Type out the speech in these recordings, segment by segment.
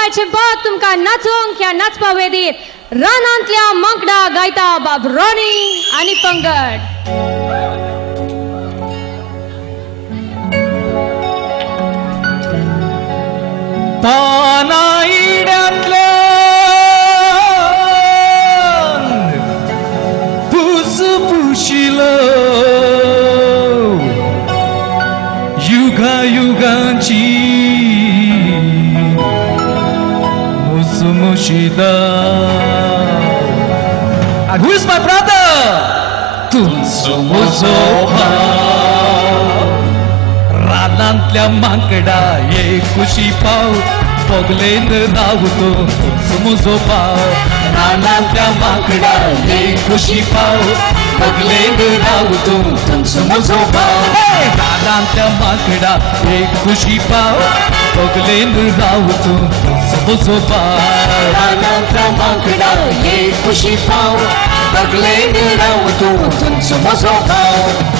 दाखोवपाचें बाद तुमकां नाचोवंक ह्या नाचपा वेदीर रानांतल्या मांकडा गायता बाबरोनी आनी पंगड. युगायुगांची मुसमुशिदा. And who is my brother? तुझो मुझो भाव. रानांतल्या मांकडा ये खुशी पाव पगलेन रावतो तुझो मुझो भाव. रानांतल्या मांकडा ये खुशी पाव पगलेन रावतो तुझो मुझो भाव. रानांतल्या मांकडा ये खुशी पाव पगलेन रावतो तुझो मुझो भाव. रानांतल्या मांकडा ये खुशी पाव पगलेन रावतो तुझो मुझो भाव.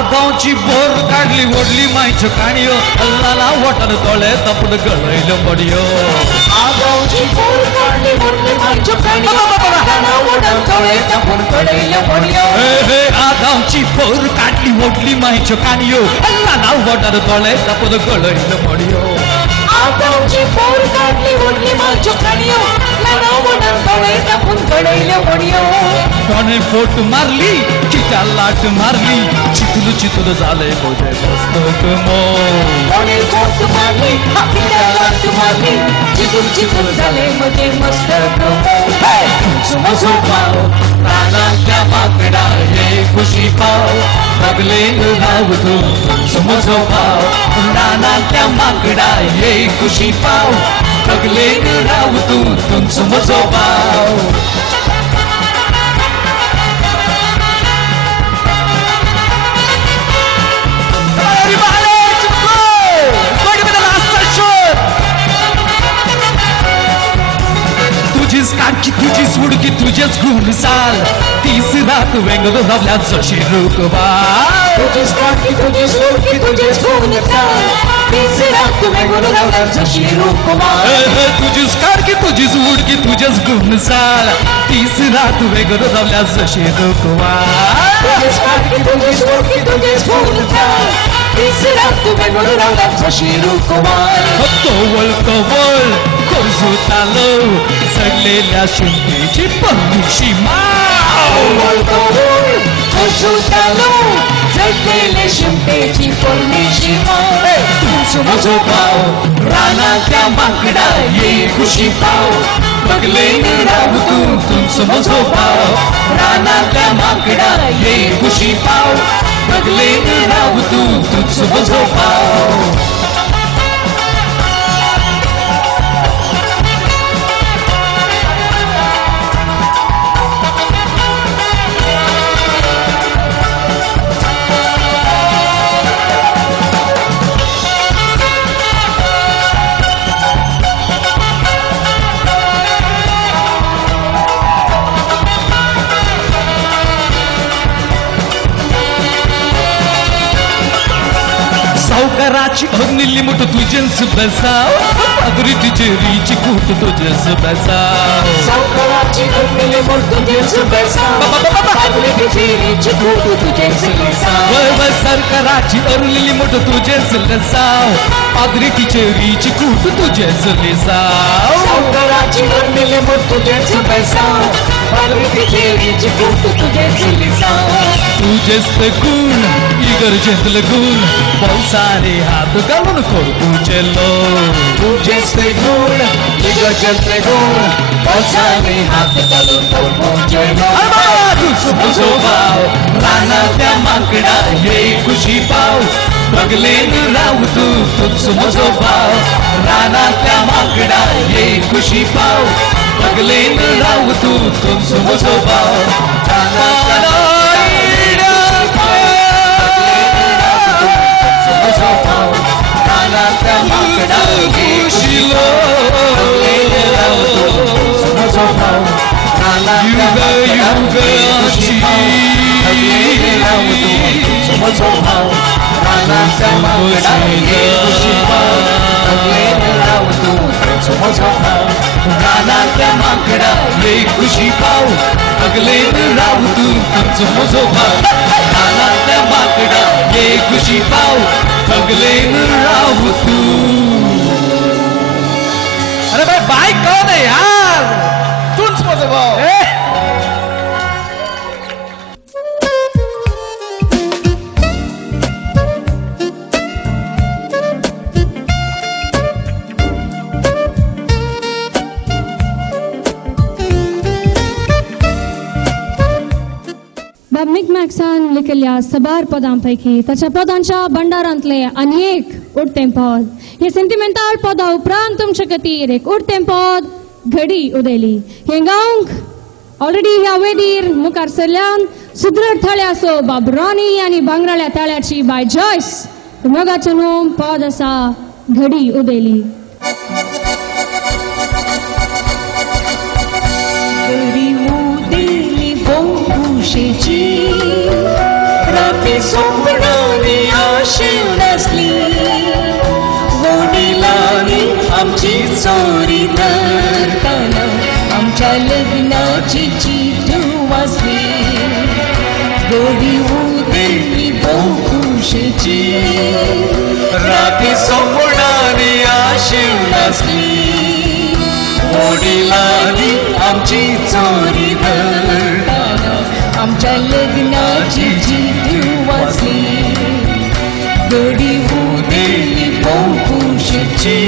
आगाऊची बोर काढली ओढली मायच्यो काणयो अल्लाला वटन तोळे तपून गळयलं बडयो. आगाऊची बोर काढली ओढली मायच्यो काणयो अल्लाला वटन तोळे तपून गळयलं बडयो. आगाऊची बोर काढली ओढली मायच्यो काणयो अल्लाला वटन तोळे तपून गळयलं बडयो. आगाऊची बोर काढली ओढली मायच्यो काणयो अल्लाला वटन तोळे तपून गळयलं बडयो. कोणे फोट मारली कित्या लाट मारली चितून चितून झालंय मोठे मस्तक मोर. कोणे फोट मारली कित्या लाट मारली चितून चितून झाले मोठे मस्तक मोर. तुझो मुझो पाव रानांतल्या मांकडा ये खुशी पाव पगलेन रावतो तुझो मुझो भाव. रानांतल्या मांकडा ये खुशी पाव पगलेन रावतो तुझो मुझो भाव. तुझीच काढची तुझीच उडकी तुझेच गुण साल तीस रात वेंगलो रावल्या जशी रुकबाल. तुझीच काढची तुझीच उडकी तुझेच गुण साल तीस रात वेंगलो रावल्या जशी रुकबाल. तुझीच काढकी तुझीच उडकी तुझेच गुण साल तीस रात वेंगलो रावल्या जशी रुकबाल. तुझीच काढकी तुझीच उडकी तुझेच गुण साल तीस रात वेंगलो रावल्या जशी रुकबाल. कवळ कवळ कोरजुतालो चढलेल्या शिंपेची पन्नीशी माव. कोरजुतालो चढलेले शिंपेची पन्नीशी माव. तुझो मुझो भाव रानातल्या मांकडा ये खुशी पाव पगलेन रावतो तुझो मुझो भाव. रानातल्या मांकडा ये खुशी पाव पगलेन रावतो तुझो मुझो भाव. सावकाराची अग्निली मुठ तुझेच बसाव पागरी तिचे रीची कूट तुझेच बसाव. सावकाराची अग्निली मुठ तुझेच बसाव पागरी तिचे रीची कूट तुझेच बसाव. सरकाराची अरुलेली मुठ तुझेच लसाव पागरी तिचे रीची कूट तुझेच लिसाव. सावकाराची अग्निली मुठ तुझेच बसाव पागरी तिचे रीची कूट तुझेच लिसाव. तुझेच गुण इगर्जेतलं गुण पावसाने हात घालून कोरपूचे लो. तुझेच गुण इगर्जेतले गुण पावसाने हात घालून कोरपूचे लो. तुझो मुझो भाव रानातल्या मांकडा ये खुशी पाव बगलेन राहू तू तूच म्हजो भाव रानांतल्या माकडा ये खुशी पाव बगलेन राहू तू तूच म्हजो भाव रानांतल्या माकडा ये खुशी रानांतल्या माकडा ये खुशी पाव बगलेन राहू तू तूच म्हजो भाव रानांतल्या माकडा ये खुशी पाव बगलेन राहू तू. अरे भाई बाइक कौन है यार तूच म्हजो भाव. मिक मॅक्सान लिखिल्ल्या सबार पदांपैकी ताच्या पदांच्या भंडारांतले अनेक उठतें पद हे सेंटिमेंटल पदा उपरांत तुमचे खातीर एक उठतें पद घडी उदेली हे गावंक ऑलरेडी ह्या वेदीर मुखार सरल्यान सुदृढ थळ्याचो बाब रॉनी आनी भांगराळ्या ताळ्याची बाय जॉयस मोगाचें न्हू पद आसा घडी उदेली. राती सोंपणारी आशेव नासली वडिलांनी आमची चोरी धरताना आमच्या लग्नाची चिठ्ठी वाचली गोडी उदेली भोव खुशेची राती सोंपणारी आशेव नासली वडिलांनी आमची चोरी धरताना आमच्या लग्नाची चिठ्ठी वाचली गोडी उदेली भोव खुशेची.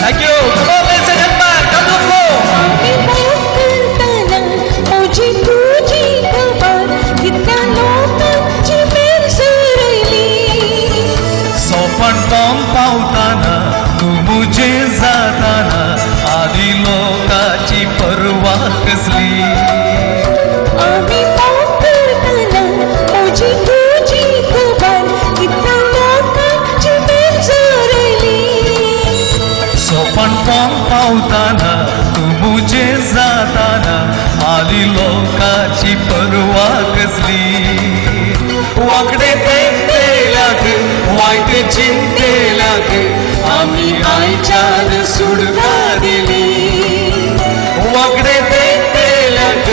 Thank you. Come on, ladies and gentlemen, come to the floor. सोपण पावताना तू मुझे जाताना आधी लोकाची पर्वा कसली सोपण पावताना तू मुझे जाताना आधी लोकाची पर्वा कसली वाकडे तेलाक वाईट चिंतेलाक आम्ही आयच्यान सुडका दिली वाकडे तेलाक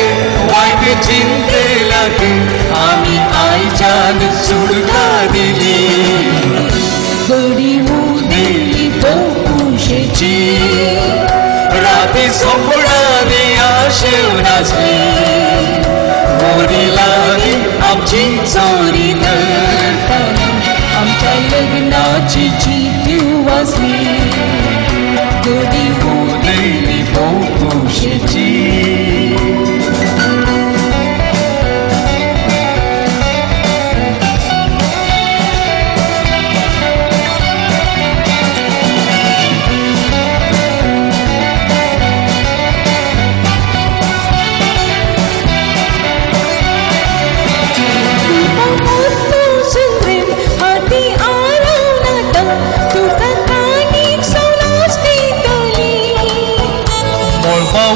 वाईट चिंतेलाक आम्ही आयच्यान सुडका दिली गोडी उदेली भोव खुशेची राती सोंपणारी आशेव नासली वडिलांनी आमची चोरी धरताना आमच्या लग्नाची चिठ्ठी वाचली गोडी उदेली भोव खुशेची.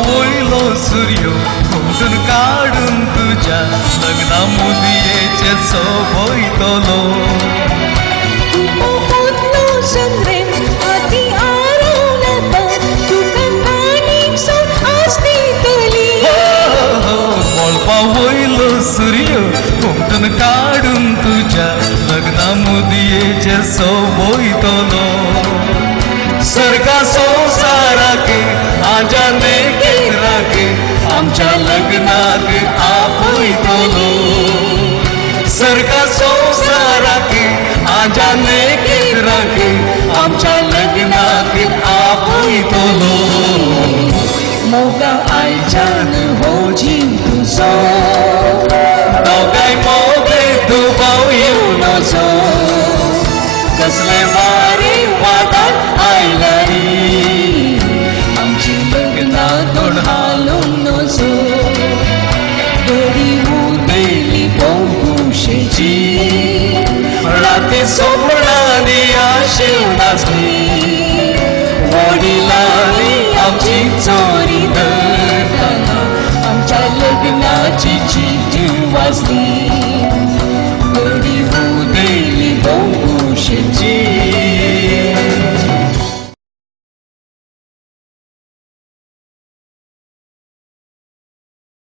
वयलो सूर्यो खोसून काढून तुझ्या लग्ना मुदयेचे सोबयतलो वयलो सूर्यो खोसून काढून तुझ्या लग्ना मुदयेचे सोबयतलो सर्गा संसाराक आजाने केराक आमच्या लग्नाक आपयतलो सर्गा संसार जीव तुझो दोगांय मोगे दुबाव येवनोचो कसले वारे वादात आयलारी आमची लग्नातोड हालून नजो बरी उदेली पोकुशेची राती सोपणानी आशेव नाचली वडिलांनी आमची चोरी धरताना आमच्या लग्नाची चिठी वाजली